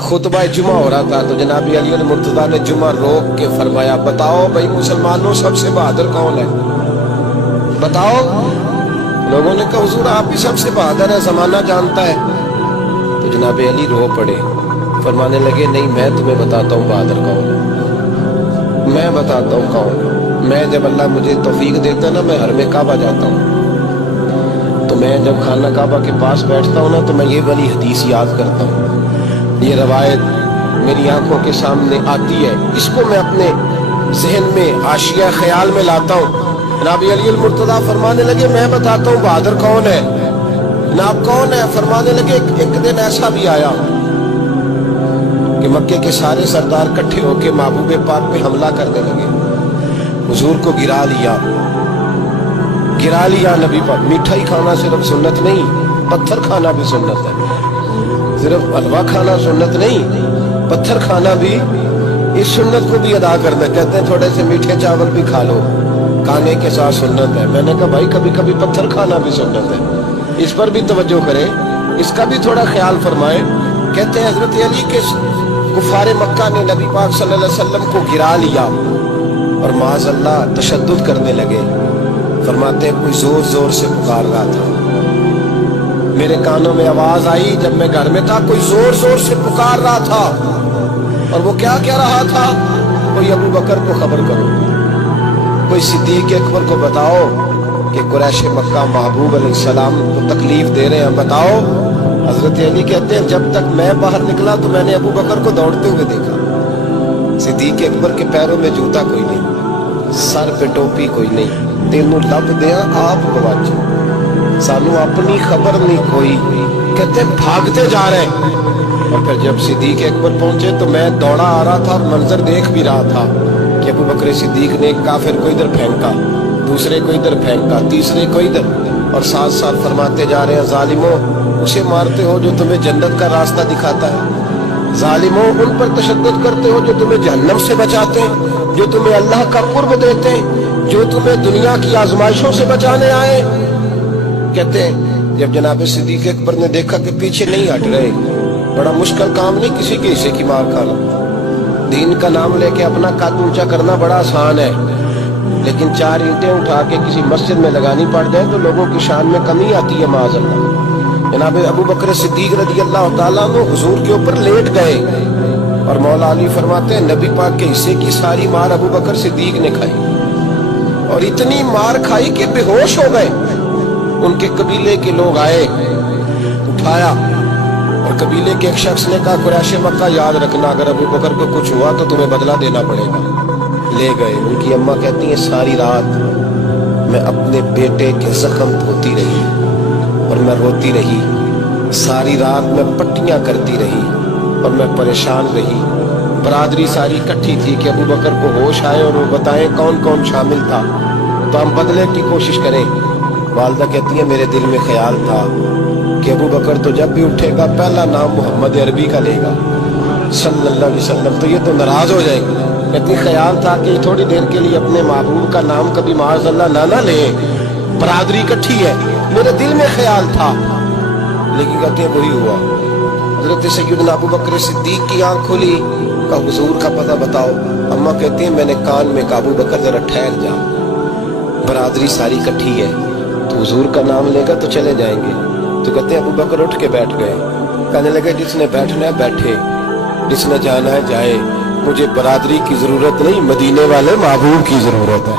खुतबा जुमा हो रहा था तो जनाब अली मुर्तज़ा ने जुमा रोक के फरमाया, बताओ भाई मुसलमानों सबसे बहादुर कौन है, बताओ। लोगों ने कहा हुजूर आप ही सबसे बहादुर है, जमाना जानता है। तो जनाब अली रो पड़े, फरमाने लगे नहीं मैं तुम्हें बताता हूँ बहादुर कौन है, मैं बताता हूँ कौन। मैं जब अल्लाह मुझे तौफीक देता ना, मैं हरम काबा जाता हूँ, तो मैं जब खाना काबा के पास बैठता हूँ ना, तो मैं ये वाली हदीस याद करता हूँ। ये रवायत मेरी आंखों के सामने आती है, इसको मैं अपने जहन में आशिया ख्याल में लाता हूँ। जनाब अली मुर्तज़ा फरमाने लगे मैं बताता हूँ बहादुर कौन है। जनाब कौन है? फरमाने लगे एक दिन ऐसा भी आया कि मक्के के सारे सरदार इकट्ठे होकर महबूब पाक पे हमला करने लगे, हुजूर को गिरा लिया नबी पाक। मिठाई खाना सिर्फ सुन्नत नहीं, पत्थर खाना भी सुन्नत है। सिर्फ हलवा खाना सुन्नत नहीं, पत्थर खाना भी इस सुन्नत को भी अदा करना। कहते हैं थोड़े से मीठे चावल भी खा लो, खाने के साथ सुन्नत है। मैंने कहा भाई कभी कभी पत्थर खाना भी सुन्नत है, इस पर भी तवज्जो करें, इसका भी थोड़ा ख्याल फरमाएं। कहते हैं हजरत अली के कुफारे मक्का ने नबी पाक सल्लल्लाहु अलैहि वसल्लम को गिरा लिया और माज़अल्लाह तशद्दुद करने लगे। फरमाते हैं कोई जोर जोर से पुकार रहा था, मेरे कानों में आवाज आई जब मैं घर में था, कोई जोर जोर से पुकार रहा था। और वो क्या कह रहा था? कोई अबू बकर को खबर करो, कोई सिद्दीक अकबर को बताओ कि कुरैश मक्का महबूब अलैहिस्सलाम को तकलीफ दे रहे हैं, बताओ। हजरत अली कहते हैं जब तक मैं बाहर निकला तो मैंने अबू बकर को दौड़ते हुए देखा। सिद्दीक अकबर के पैरों में जूता कोई नहीं, सर पे टोपी कोई नहीं, तेनों लब दिया आप गवाचो, सानू अपनी खबर नहीं कोई। कहते भागते जा रहे हैं। और फिर जब सिद्दीक अकबर पहुंचे तो मैं दौड़ा आ रहा था और मंजर देख भी रहा था कि अबू बकर सिद्दीक ने एक काफिर को इधर फेंका, दूसरे को इधर फेंका, तीसरे को इधर, और साथ साथ फरमाते जा रहे हैं जालिमों उसे मारते हो जो तुम्हें जन्नत का रास्ता दिखाता है, जालिमों उन पर तशद्दुद करते हो जो तुम्हें जहन्नम से बचाते हैं, जो तुम्हें अल्लाह का कुर्ब देते हैं, जो तुम्हें दुनिया की आजमाइशों से बचाने आए। कहते हैं जब जनाब सिद्दीक अकबर ने देखा कि पीछे नहीं हट रहे, बड़ा मुश्किल काम नहीं किसी के हिस्से की मार खाना, दीन का नाम लेके अपना कद ऊंचा करना बड़ा आसान है, लेकिन 4 ईंटें उठा के किसी मस्जिद में लगानी पड़ जाए तो लोगों की शान में कमी आती है माज़अल्लाह। जनाब अबू बकर सिद्दीक रज़ी अल्लाह तआला अन्हु हुजूर के ऊपर लेट गए और मौला अली फरमाते हैं नबी पाक के हिस्से की सारी मार अबू बकर सिद्दीक ने खाई, और इतनी मार खाई कि बेहोश हो गए। उनके कबीले के लोग आए, उठाया, और कबीले के एक शख्स ने कहा कुरैश मक्का याद रखना अगर अबू बकर को कुछ हुआ तो तुम्हें बदला देना पड़ेगा। ले गए। उनकी अम्मा कहती है सारी रात मैं अपने बेटे के जख्म धोती रही और मैं रोती रही, सारी रात मैं पट्टियां करती रही और मैं परेशान रही। बरादरी सारी इकट्ठी थी कि अबू बकर को होश आए और वो बताएं कौन कौन शामिल था तो हम बदले की कोशिश करें। वालदा कहती है मेरे दिल में ख्याल था कि अबू बकर तो जब भी उठेगा पहला नाम मोहम्मद अरबी का लेगा सल्लल्लाहु अलैहि वसल्लम, तो ये तो नाराज हो जाएगा। कहती ख्याल था कि थोड़ी देर के लिए अपने महबूब का नाम कभी माज़अल्लाह ना ले, बरादरी इकट्ठी है, मेरे दिल में ख्याल था। लेकिन कहते हैं वही हुआ। हज़रत सैयदना अबू बकर सिद्दीक की आंख खुली, का हुजूर का पता बताओ। अम्मा कहती है मैंने कान में अबू बकर जरा ठहर जा, बरादरी सारी इकट्ठी है, तो हुजूर का नाम लेगा तो चले जाएंगे। तो कहते हैं अबू बकर उठ के बैठ गए, कहने लगे जिसने बैठना है बैठे, जिसने जाना है जाए, मुझे बरादरी की जरूरत नहीं, मदीने वाले महबूब की जरूरत है।